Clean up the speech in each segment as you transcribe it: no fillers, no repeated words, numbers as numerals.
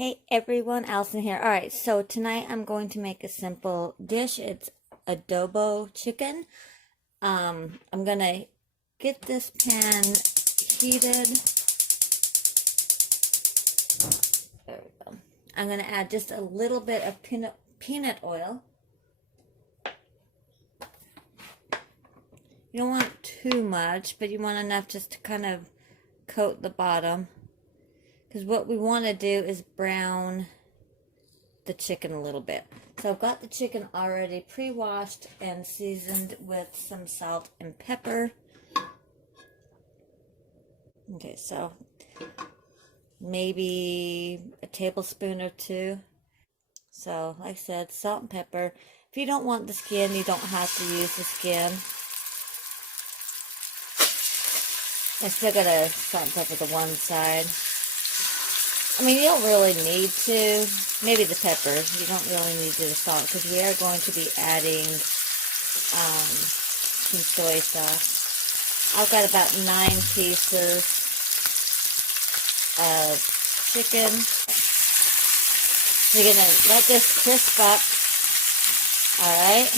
Hey everyone, Allison here. Alright, so tonight I'm going to make a simple dish. It's adobo chicken. I'm gonna get this pan heated. There we go. I'm gonna add just a little bit of peanut oil. You don't want too much, but you want enough just to kind of coat the bottom. Because what we want to do is brown the chicken a little bit. So I've got the chicken already pre-washed and seasoned with some salt and pepper. Okay, so maybe a tablespoon or two. So like I said, salt and pepper. If you don't want the skin, you don't have to use the skin. I still gotta salt and pepper the one side. I mean, you don't really need to. Maybe the pepper. You don't really need to do the salt because we are going to be adding some soy sauce. I've got about 9 pieces of chicken. We're going to let this crisp up, alright,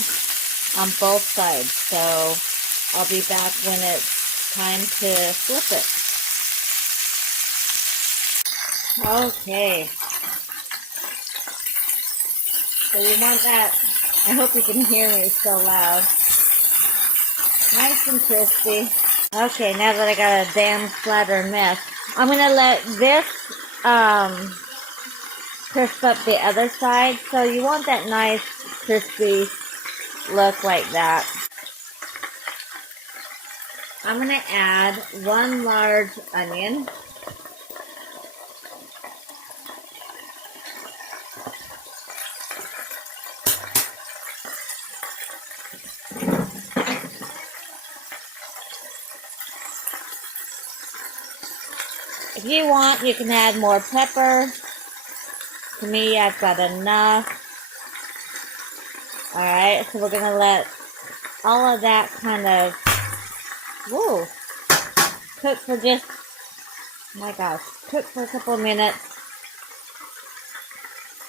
on both sides. So I'll be back when it's time to flip it. Okay, so you want that, I hope you can hear me, it's so loud. Nice and crispy. Okay, now that I got a damn splatter mess, I'm going to let this crisp up the other side. So you want that nice crispy look like that. I'm going to add 1 large onion. If you want, you can add more pepper. To me, I've got enough. Alright, so we're going to let all of that kind of, cook for just, cook for a couple of minutes.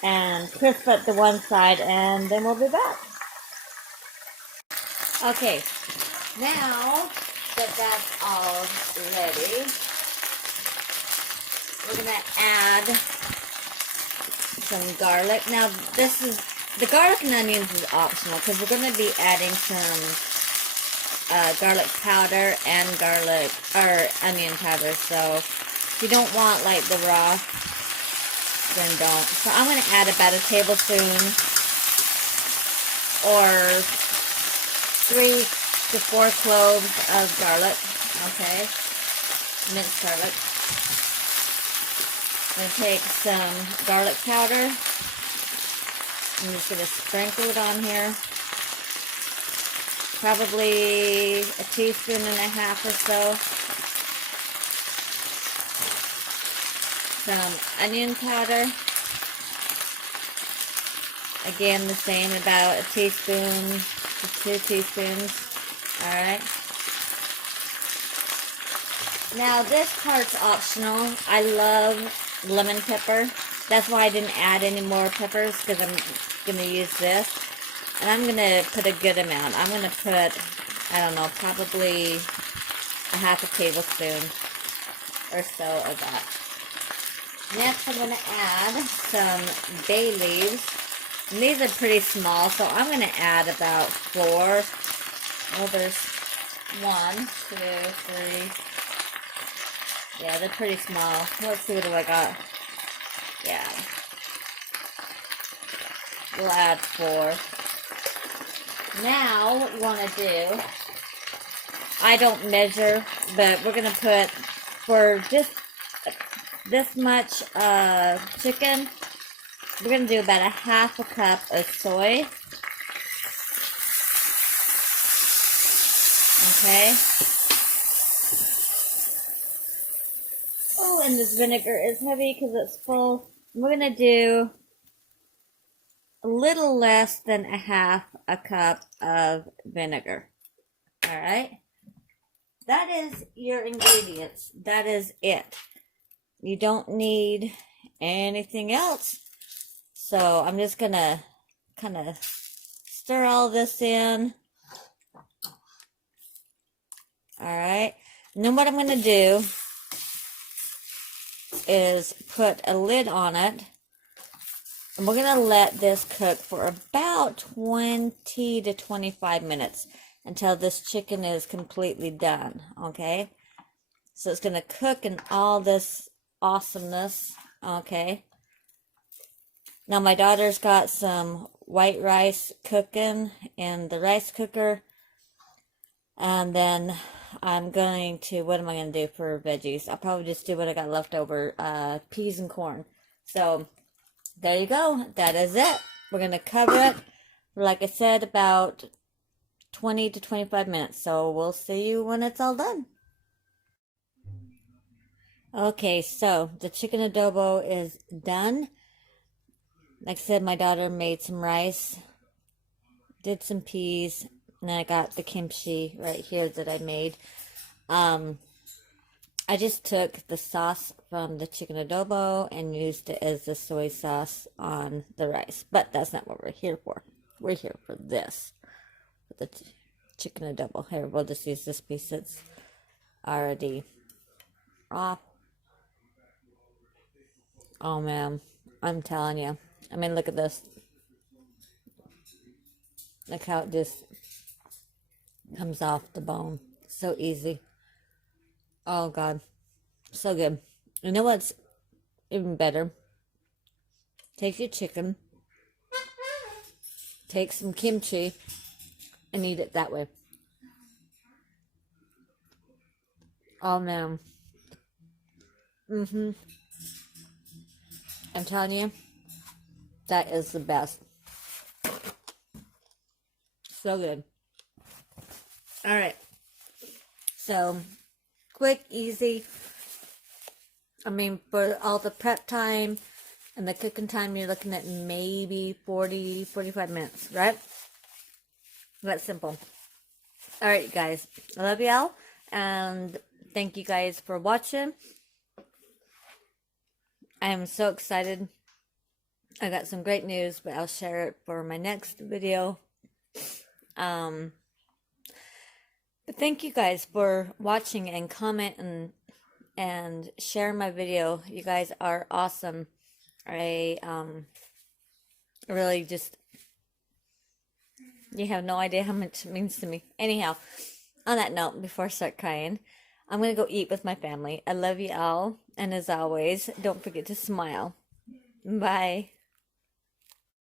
And crisp up the one side, and then we'll be back. Okay, now that that's all ready, we're going to add some garlic. Now, the garlic and onions is optional because we're going to be adding some garlic powder and onion powder. So, if you don't want like the raw, then don't. So, I'm going to add about a tablespoon or 3 to 4 cloves of garlic. Okay, minced garlic. I'm going to take some garlic powder. I'm just going to sprinkle it on here. Probably a teaspoon and a half or so. Some onion powder. Again, the same, about a teaspoon to 2 teaspoons. Alright. Now, this part's optional. I love lemon pepper. That's why I didn't add any more peppers, because I'm going to use this. And I'm going to put a good amount. I'm going to put, I don't know, probably a half a tablespoon or so of that. Next, I'm going to add some bay leaves. And these are pretty small, so I'm going to add about 4. Well, there's 1, 2, 3. Yeah, they're pretty small. Let's see, what do I got? Yeah. We'll add 4. Now, what we want to do, I don't measure, but we're going to put, for just this much chicken, we're going to do about a half a cup of soy. Okay. Oh, and this vinegar is heavy because it's full. We're going to do a little less than a half a cup of vinegar. Alright? That is your ingredients. That is it. You don't need anything else. So I'm just gonna kind of stir all this in. All right. And then what I'm gonna do is put a lid on it. And we're going to let this cook for about 20 to 25 minutes until this chicken is completely done, okay? So it's going to cook in all this awesomeness, okay? Now my daughter's got some white rice cooking in the rice cooker. And then I'm going to, what am I going to do for veggies? I'll probably just do what I got left over, peas and corn. So there you go. That is it. We're going to cover it, like I said, about 20 to 25 minutes. So we'll see you when it's all done. Okay, so the chicken adobo is done. Like I said, my daughter made some rice, did some peas, and then I got the kimchi right here that I made. I just took the sauce from the chicken adobo and used it as the soy sauce on the rice. But that's not what we're here for. We're here for this. For the chicken adobo. Here, we'll just use this piece that's already off. Oh, man. I'm telling you. I mean, look at this. Look how it just comes off the bone. So easy. Oh, God. So good. You know what's even better? Take your chicken, take some kimchi, and eat it that way. Oh, man. I'm telling you, that is the best. So good. All right. So, quick, easy. I mean, for all the prep time and the cooking time, you're looking at maybe 40, 45 minutes, right? That's simple. All right, you guys. I love y'all. And thank you guys for watching. I am so excited. I got some great news, but I'll share it for my next video. But thank you guys for watching and commenting and share my video. You guys are awesome. I really just, you have no idea how much it means to me. Anyhow, on that note, before I start crying, I'm gonna go eat with my family. I love you all, and as always, don't forget to smile. Bye.